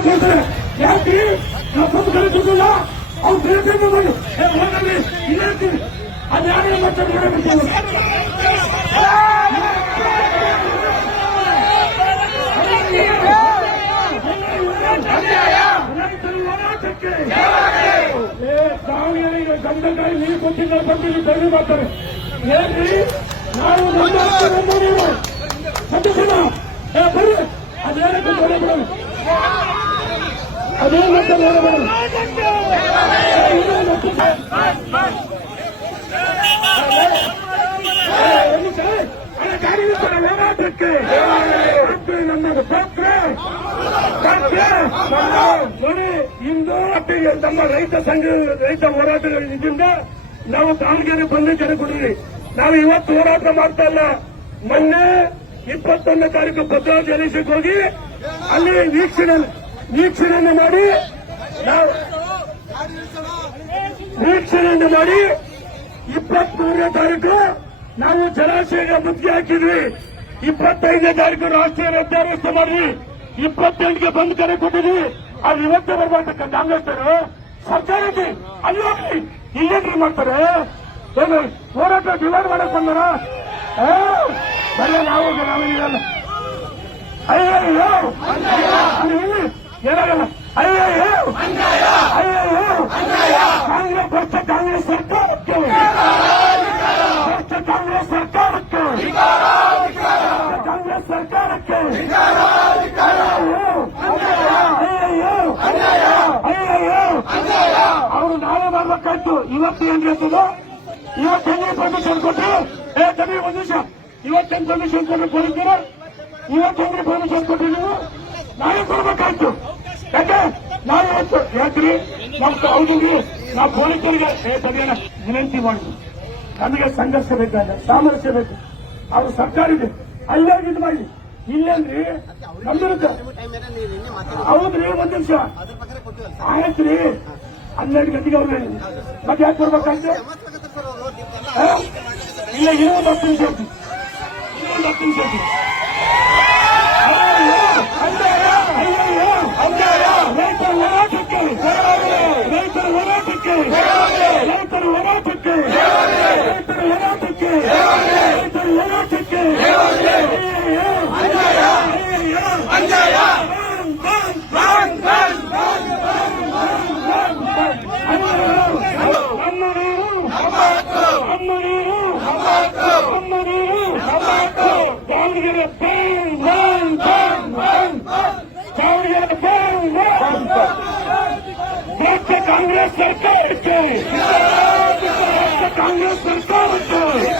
ಕೊಡ್ತಾರೆ ಯಾಕೆ ನಾವು ಸ್ವಲ್ಪ ಕಡೆ ದುಡ್ಡಿಲ್ಲ ಅವ್ರು ಬೇಕಂತ ಮಾಡಿ ಏ, ಹೋಗಲ್ಲಿ ಇಲ್ಲೇ ಇರ್ತೀವಿ ಅದು ಯಾರೇ ಮತ್ತೆ ನೋಡಬೇಕು ರೈತರ ಹೋರಾಟಕ್ಕೆ ಏ ದಾವಣಗೆರೆಗೆ ಗಂಧಕಾಯಿ ನೀರು ಕೊಟ್ಟಿಲ್ಲ ಬಂದು ಕಡಿಮೆ ಮಾಡ್ತಾರೆ ಏನ್ರಿ ನಾವು ಅದೇನಕ್ಕೆ ನೋಡಬೇಡ ಗಾಡಿ ನಿಲ್ಸೋಣ ಹೋರಾಟಕ್ಕೆ ಮತ್ತೆ ನಮ್ಮದು ಪತ್ರ ನೋಡಿ ಇಂದು ಒಟ್ಟಿಗೆ ನಮ್ಮ ರೈತ ಸಂಘ ರೈತ ಹೋರಾಟದಿಂದ ನಾವು ದಾವಣಗೆರೆ ಬಂದು ಕೊಡಿರಿ ನಾವು ಇವತ್ತು ಹೋರಾಟ ಮಾಡ್ತಾ ಇಲ್ಲ ಮೊನ್ನೆ ಇಪ್ಪತ್ತೊಂದನೇ ತಾರೀಕು ಭದ್ರಾವತಿ ಜಲೀಸಕ್ಕೆ ಹೋಗಿ ಅಲ್ಲಿ ವೀಕ್ಷಣೆ ವೀಕ್ಷಣೆಯನ್ನು ಮಾಡಿ, ನಾವು ವೀಕ್ಷಣೆಯನ್ನು ಮಾಡಿ, ಇಪ್ಪತ್ಮೂರನೇ ತಾರೀಕು ನಾವು ಜಲಾಶಯದ ಮುತ್ತಿಗೆ ಹಾಕಿದ್ವಿ. ಇಪ್ಪತ್ತೈದನೇ ತಾರೀಕು ರಾಷ್ಟ್ರೀಯ ಹೆದ್ದಾರಿ ರಸ್ತೆ ಮಾಡಿ ಇಪ್ಪತ್ತೆಂಟಿಗೆ ಬಂದ್ ಕರೆ ಕೊಟ್ಟಿದ್ವಿ. ಅಲ್ಲಿ ಇವತ್ತೇ ಬರ್ಬಾರ್ದಕ್ಕ ಕಾಂಗ್ರೆಸ್ನವರು. ಸರ್ಕಾರಕ್ಕೆ ಅಲ್ಲಿ ಹೋಗಿ ಇಲ್ಲೇನ್ರಿ ಮಾಡ್ತಾರೆ? ಏನು ಹೋರಾಟ ಡಿವೈಡ್ ಮಾಡಕ್ ಬಂದಾರ ಬರಲ್ಲ ನಾವು ನಾವೇನಿರಲ್ಲ ಅಯ್ಯಯ್ಯೋ. ಕಾಂಗ್ರೆಸ್ ಕಾಂಗ್ರೆಸ್ ಸರ್ಕಾರಕ್ಕೆ ಕಾಂಗ್ರೆಸ್ ಸರ್ಕಾರಕ್ಕೆ ಕಾಂಗ್ರೆಸ್ ಸರ್ಕಾರಕ್ಕೆ ಅವರು ನಾಳೆ ಬರ್ಬೇಕಾಯ್ತು ಇವತ್ತು ಏನ್ ಹೇಳ್ತದೆ ಇವತ್ತು ಹೆಂಗೆ ಪರ್ಮಿಷನ್ ಕೊಟ್ರು ಏ ತಡಿ ಒಂದು ನಿಮಿಷ ಇವತ್ತೇನು ಪರ್ಮಿಷನ್ ಕೊಟ್ಟು ಕೊಡಿದ್ದೀರಾ ಇವತ್ತು ಹೆಂಗೆ ಪರ್ಮಿಷನ್ ಕೊಟ್ಟಿದ್ದೀವಿ ನಾಳೆ ಕೊಡ್ಬೇಕಾಯ್ತು ನಾವು ಇವತ್ತು ಯಾಕ್ರಿ ನಮ್ಗೆ ಹೌದು ನಾವು ಪೊಲೀಸರಿಗೆ ವಿನಂತಿ ಮಾಡಿ. ನಮಗೆ ಸಂಘರ್ಷ ಬೇಕಾದ ಸಾಮರಸ್ಯ ಬೇಕು. ಅವ್ರ ಸರ್ಕಾರ ಇದೆ. ಅಲ್ಲಾಗಿ ಇದು ಮಾಡಿ. ಇಲ್ಲೇನ್ರಿ ನಮ್ದಿರುತ್ತೆ ಹೌದ್ರಿ ಒಂದ್ ನಿಮಿಷ. ಆಯ್ತ್ರಿ. ಹನ್ನೆರಡು ಗಂಟೆಗೆ ಅವ್ರು ಮತ್ತೆ ಯಾಕೆ ಬರ್ಬೇಕಂತೆ ಇಲ್ಲ ಇನ್ನೊಂದು ಹತ್ತು ನಿಮಿಷ. ಇನ್ನೊಂದು ಹತ್ತು ನಿಮಿಷ. ಕಾಂಗ್ರೆಸ್ ಸರ್ಕಾರಕ್ಕೆ ಕಾಂಗ್ರೆಸ್ ಸರ್ಕಾರಕ್ಕೆ